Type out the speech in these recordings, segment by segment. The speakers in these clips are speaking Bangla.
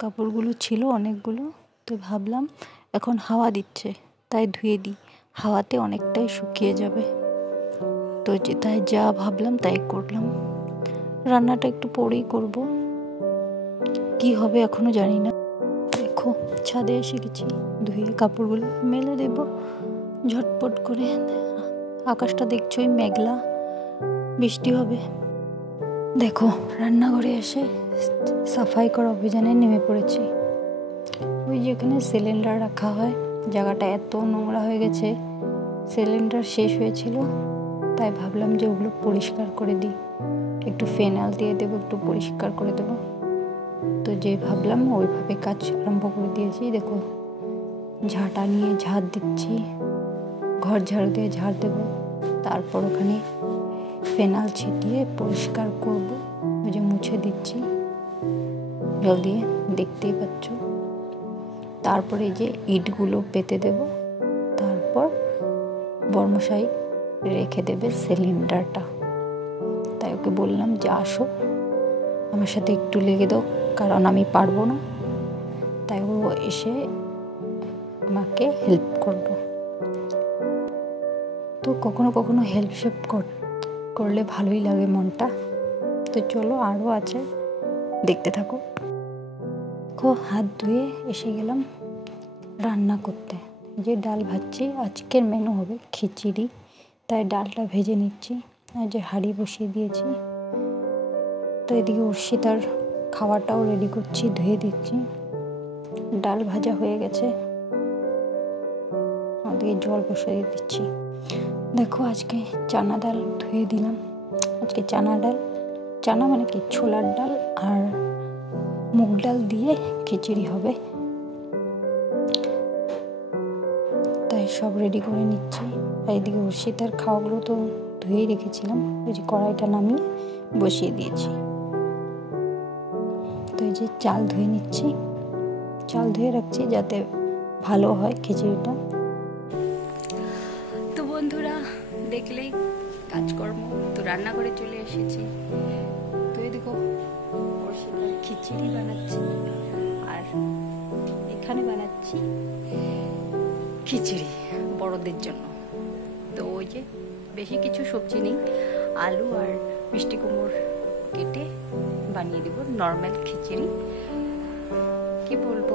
কাপড়গুলো ছিল অনেকগুলো, তো ভাবলাম এখন হাওয়া দিচ্ছে তাই ধুয়ে দিই, হাওয়াতে অনেকটাই শুকিয়ে যাবে। তো তাই যা ভাবলাম তাই করলাম। রান্নাটা একটু পরেই করব, কি হবে এখনো জানি না। দেখো ছাদে এসে গেছি, ধুয়ে কাপড়গুলো মেলে দেব ঝটপট করে। আকাশটা দেখছোই মেঘলা, বৃষ্টি হবে। দেখো রান্নাঘরে এসে সাফাই করা অভিযানে নেমে পড়েছি। ওই যেখানে সিলিন্ডার রাখা হয় জায়গাটা এত নোংরা হয়ে গেছে, সিলিন্ডার শেষ হয়েছিল তাই ভাবলাম যে ওগুলো পরিষ্কার করে দিই, একটু ফেনাল দিয়ে দেবো, একটু পরিষ্কার করে দেবো। তো যে ভাবলাম ওইভাবে কাজ আরম্ভ করে দিয়েছি। দেখো ঝাঁটা নিয়ে ঝাড় দিচ্ছি, ঘর ঝাড়ু দিয়ে ঝাড় দেবো, তারপর ওখানে ফেনাল ছিটিয়ে পরিষ্কার করব। ওই যে মুছে দিচ্ছি জল দিয়ে, দেখতেই পাচ্ছ। তারপরে যে ইটগুলো পেতে দেব, তারপর বর্মশাই রেখে দেবে সিলিন্ডারটা। তাই ওকে বললাম যে আসো আমার সাথে একটু লেগে দাও, কারণ আমি পারবো না। তাই ও এসে আমাকে হেল্প করলো। তো কখনো কখনো হেল্প করলে ভালোই লাগে মনটা। তো চলো আরও আছে, দেখতে থাকো। হাত ধুয়ে এসে গেলাম রান্না করতে। যে ডাল ভাজছি, আজকের মেনু হবে খিচুড়ি, তাই ডালটা ভেজে নিচ্ছি। আর যে হাঁড়ি বসিয়ে দিয়েছি, তো এদিকে অর্ষিতার খাওয়াটাও রেডি করছি, ধুয়ে দিচ্ছি। ডাল ভাজা হয়ে গেছে, ওদিকে জল বসিয়ে দিচ্ছি। দেখো আজকে চানা ডাল ধুয়ে দিলাম। আজকে চানা মানে কি ছোলার ডাল আর মুগ ডাল দিয়ে খিচুড়ি হবে, তাই সব রেডি করে নিচ্ছি। আর এদিকে অর্ষিতার খাওয়াগুলো তো ধুয়েই রেখেছিলাম, ওই যে কড়াইটা নামিয়ে বসিয়ে দিয়েছি। তো এই যে চাল ধুয়ে নিচ্ছি, চাল ধুয়ে রাখছি যাতে ভালো হয় খিচুড়িটা। তো বন্ধুরা দেখলেই কাজকর্ম, তো রান্নাঘরে চলে এসেছি। তো এই দেখো অর্ষিতার খিচুড়ি বানাচ্ছি, আর এখানে বানাচ্ছি খিচুড়ি বড়দের জন্য। তো ওই যে বেশি কিছু সবজি নেই, আলু আর মিষ্টি কুমড়োর কেটে বানিয়ে দেব নর্মাল খিচুড়ি। কি বলবো,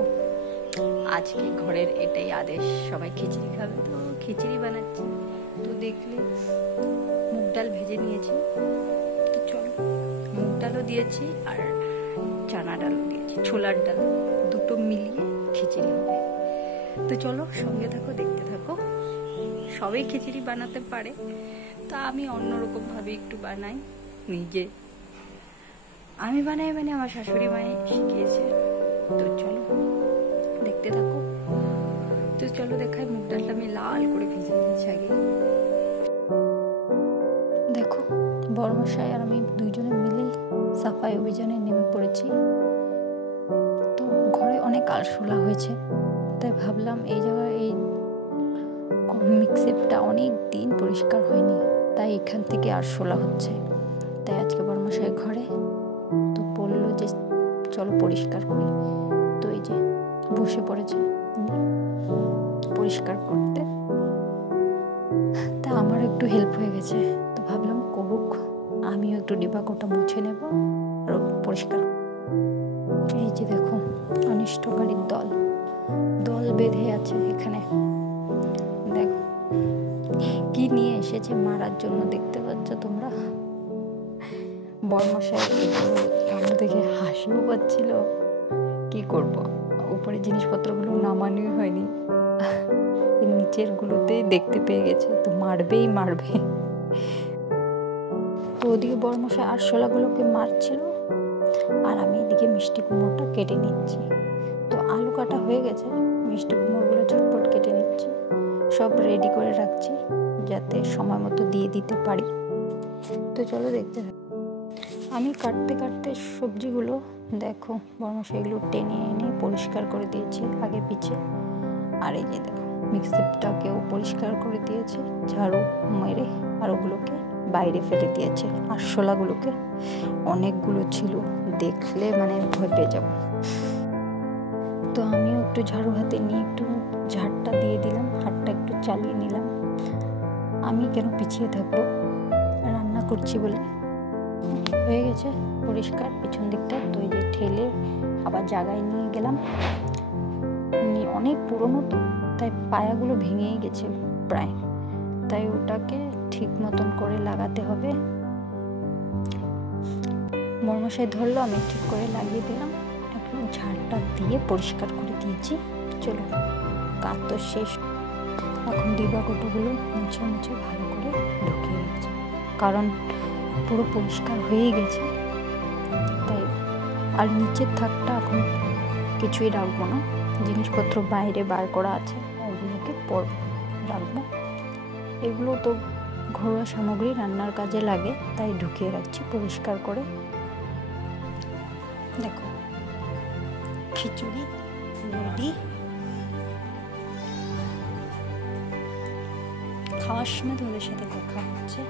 আজকে ঘরের এটাই আদেশ, সবাই খিচুড়ি খাবে, তো খিচুড়ি বানাচ্ছি। তো দেখলে মুগ ডাল ভেজে নিয়েছি, তো চলো মুগ ডালও দিয়েছি আর চানা ডালও দিয়েছি, ছোলার ডাল, দুটো মিলিয়ে খিচুড়ি হবে। তো চলো সঙ্গে থাকো, দেখতে থাকো। সবাই খিচুড়ি বানাতে পারে, তা আমি অন্যরকম ভাবে একটু বানাই নিজে। আমি বানাই মানে আমার শাশুড়ি মায়ে শিখিয়েছে। তো চলো দেখতে থাকো। তো চলো দেখাই, মুগ ডালটা আমি লাল করে ভেজে নিয়েছি আগে। দেখো বর্মশাই আর আমি দুইজনে মিলেই সাফাই অভিযানে নেমে পড়েছি। তো ঘরে অনেক আরশোলা হয়েছে, তাই ভাবলাম এই জায়গায় এই মিক্সিপটা অনেক দিন পরিষ্কার হয়নি, তাই এখান থেকে আরশোলা হচ্ছে। তাই আজকে বর্মশাই ঘরে তো বললো যে চলো পরিষ্কার করি। তো এই যে বসে পড়েছে পরিষ্কার করতে, তা আমার একটু হেল্প হয়ে গেছে। তো ভাবলাম করুক, আমিও একটু ডিবা কোটা মুছে নেব আর পরিষ্কার। এই যে দেখো অনিষ্টকারীর দল বেঁধে আছে এখানে। দেখো কি নিয়ে এসেছে মারার জন্য, দেখতে পাচ্ছ তোমরা। বর্মশাই কাণ্ড দেখে হাসিও পাচ্ছিল। কি করব, উপরে জিনিসপত্রগুলো নামানোই হয়নি, নিচের গুলোতেই দেখতে পেয়ে গেছে, তো মারবে। তো ওদিকে বর্মশাই আরশোলাগুলোকে মারছিল, আর আমি এদিকে মিষ্টি কুমড়োটা কেটে নিচ্ছি। তো আলু কাটা হয়ে গেছে, মিষ্টি কুমড়োগুলো ঝটপট কেটে নিচ্ছি, সব রেডি করে রাখছি যাতে সময় মতো দিয়ে দিতে পারি। তো চলো দেখতে থাকি। আমি কাটতে সবজিগুলো দেখো বর্মশাইগুলো টেনে এনে পরিষ্কার করে দিয়েছি আগে পিছে। আর এই যে দেখো মিক্সিটাকেও পরিষ্কার করে দিয়েছে ঝাড়ু মেরে, আর ওগুলোকে বাইরে ফেলে দিয়েছে। আরশোলাগুলোকে অনেকগুলো ছিল, দেখলে মানে ভয় পেয়ে যাব। তো আমিও একটু ঝাড়ু হাতে নিয়ে একটু ঝাড়টা দিয়ে দিলাম, হাতটা একটু চালিয়ে নিলাম। আমি কেন পিছিয়ে থাকবো, রান্না করছি বলে। হয়ে গেছে পরিষ্কার পিছন দিকটা। তো এই যে ঠেলে আবার জায়গায় নিয়ে গেলাম। অনেক পুরনো তো, তাই পায়াগুলো ভেঙেই গেছে প্রায়, তাই ওটাকে ঠিক মতন করে লাগাতে হবে। মরমশাই ধরলো, আমি ঠিক করে লাগিয়ে দিলাম। একটু ঝাড়টা দিয়ে পরিষ্কার করে দিয়েছি। চলো, কাজ তো শেষ। এখন ডিবা কোটোগুলো মুছে মুছে ভালো করে ঢুকিয়ে রেখেছি, কারণ পুরো পরিষ্কার হয়ে গেছে। তাই আর নিচের থাকটা এখন কিছুই রাখবো না, জিনিসপত্র বাইরে বার করা আছে, ওগুলোকে রাখবো। এগুলো তো ঘরোয়া সামগ্রী, রান্নার কাজে লাগে, তাই ঢুকিয়ে রাখছি পরিষ্কার করে। দেখো খিচুড়ি রেডি, খাওয়ার সময় তোমাদের সাথে দেখা হচ্ছে।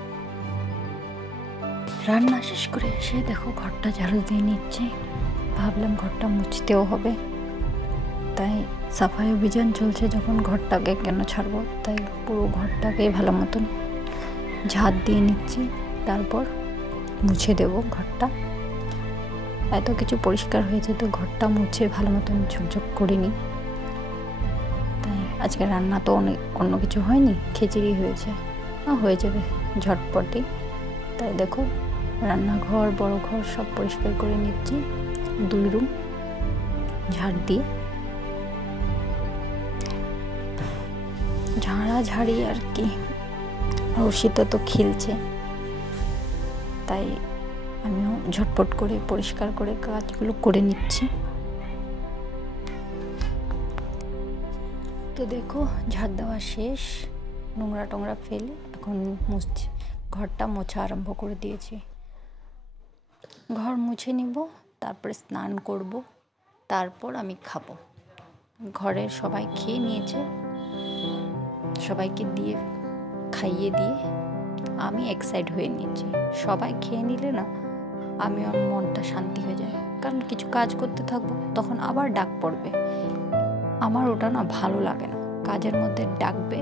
রান্না শেষ করে এসে দেখো ঘরটা ঝাড়ু দিয়ে নিচ্ছে। ভাবলাম ঘরটা মুছতেও হবে, তাই সাফাই অভিযান চলছে যখন ঘরটাকে কেন ছাড়বো, তাই পুরো ঘরটাকে ভালো মতন ঝাড় দিয়ে নিচ্ছি, তারপর মুছে দেব ঘরটা। এত কিছু পরিষ্কার হয়েছে তো ঘরটা মুছে ভালো মতন ঝকঝক করে নিই। তাই আজকে রান্না তো অন্য কিছু হয়নি, খিচুড়ি হয়েছে, হয়ে যাবে ঝটপটি। তাই দেখো রান্নাঘর, বড় ঘর সব পরিষ্কার করে নিচ্ছি, 2 রুম ঝাড় দিয়ে। ঝাড়াঝাড়ি আর কি, রশিটা তো খিলছে, তাই আমিও ঝটপট করে পরিষ্কার করে কাজগুলো করে নিচ্ছি। তো দেখো ঝাড় দেওয়া শেষ, নোংরা টোংরা ফেলে এখন মুছছি। ঘরটা মোছা আরম্ভ করে দিয়েছি। ঘর মুছে নিব, তারপরে স্নান করব, তারপর আমি খাবো। ঘরের সবাই খেয়ে নিয়েছে, সবাইকে দিয়ে খাইয়ে দিয়ে আমি এক্সাইট হয়ে নিয়েছি। সবাই খেয়ে নিলে না আমি আমার মনটা শান্তি হয়ে যায়, কারণ কিছু কাজ করতে থাকবো, তখন আবার ডাক পড়বে। আমার ওটা না ভালো লাগে না, কাজের মধ্যে ডাকবে,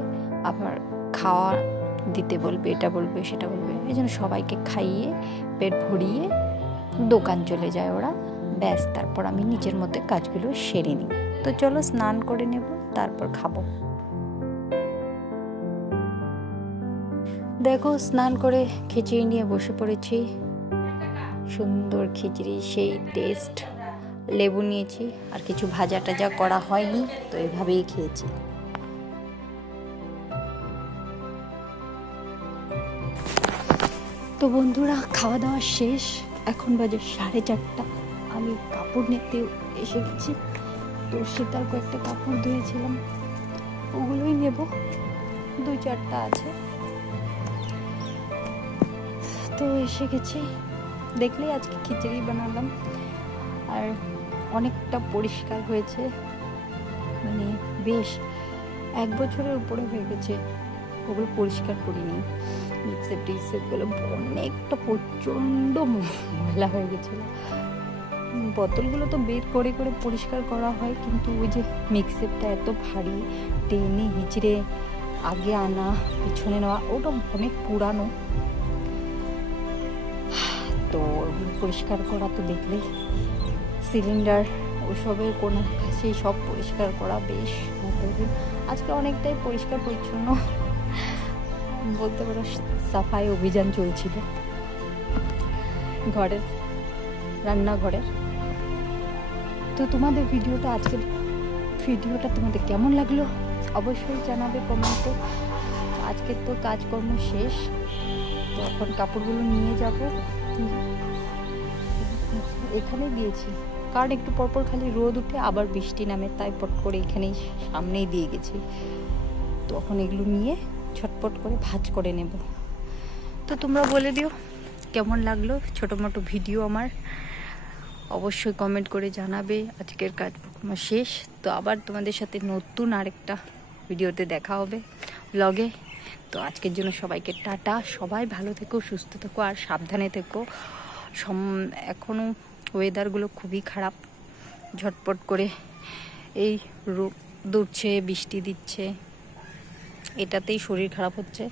আবার খাওয়া দিতে বলবে, এটা বলবে সেটা বলবে। এই জন্য সবাইকে খাইয়ে পেট ভরিয়ে দোকান চলে যায় ওরা, ব্যাস। তারপর আমি নিজের মধ্যে কাজগুলো সেরে নিই। তো চলো স্নান করে নেব, তারপর খাবো। দেখো স্নান করে খিচুড়ি নিয়ে বসে পড়েছি। সুন্দর খিচুড়ি, সেই টেস্ট। লেবু নিয়েছি, আর কিছু ভাজা টাজা করা হয়নি, তো এভাবেই খেয়েছি। তো বন্ধুরা খাওয়া দাওয়া শেষ, এখন বাজে 4:30। আমি কাপড় নিতে এসে গেছি। তো শীতার কয়েকটা কাপড় ধুয়েছিলাম, ওগুলোই নেব, 2-4টা আছে। তো এসে গেছি, দেখলেই আজকে খিচুড়ি বানালাম। আর অনেকটা পরিষ্কার হয়েছে, মানে বেশ 1 বছরের উপরে হয়ে গেছে ওগুলো পরিষ্কার করিনি। মিক্সার টিক্সারগুলো অনেকটা প্রচণ্ড ময়লা হয়ে গেছিলো। বোতলগুলো তো বের করে করে পরিষ্কার করা হয়, কিন্তু ওই যে মিক্সারটা এত ভারী, টেনে হিচড়ে আগে আনা পিছনে নেওয়া, ওটা অনেক পুরানো। তো ওগুলো পরিষ্কার করা তো দেখলেই, সিলিন্ডার ওসবের কোনো কাছেই সব পরিষ্কার করা বেশ মতদিন। আজকে অনেকটাই পরিষ্কার পরিচ্ছন্ন বলতে পারো, সাফাই অভিযান চলছিল ঘরের, রান্নাঘরের। তো তোমাদের আজকের ভিডিওটা তোমাদের কেমন লাগলো অবশ্যই জানাবে কমেন্টে। আজকের তো কাজকর্ম শেষ, তো এখন কাপড়গুলো নিয়ে যাব। এখানে দিয়েছি কারণ একটু পরপর খালি রোদ উঠে আবার বৃষ্টি নামে, তাই পট করে এখানেই সামনেই দিয়ে গেছি। তো এখন এগুলো নিয়ে ঝটপট করে ভাঁজ করে নেব। তো তোমরা বলে দিও কেমন লাগলো ছোটো মোটো ভিডিও আমার, অবশ্যই কমেন্ট করে জানাবে। আজকের কাজ আমার শেষ, তো আবার তোমাদের সাথে নতুন আরেকটা ভিডিওতে দেখা হবে, ব্লগে। তো আজকের জন্য সবাইকে টাটা, সবাই ভালো থেকো, সুস্থ থেকো, আর সাবধানে থেকো। এখনও ওয়েদারগুলো খুবই খারাপ, ঝটপট করে এই দৌড়ছে, বৃষ্টি দিচ্ছে, এটাতেই শরীর খারাপ হচ্ছে।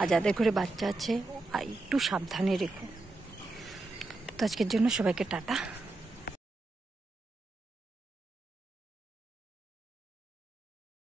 আর যাদের ঘরে বাচ্চা আছে একটু সাবধানে রেখো। তো আজকের জন্য সবাইকে টাটা।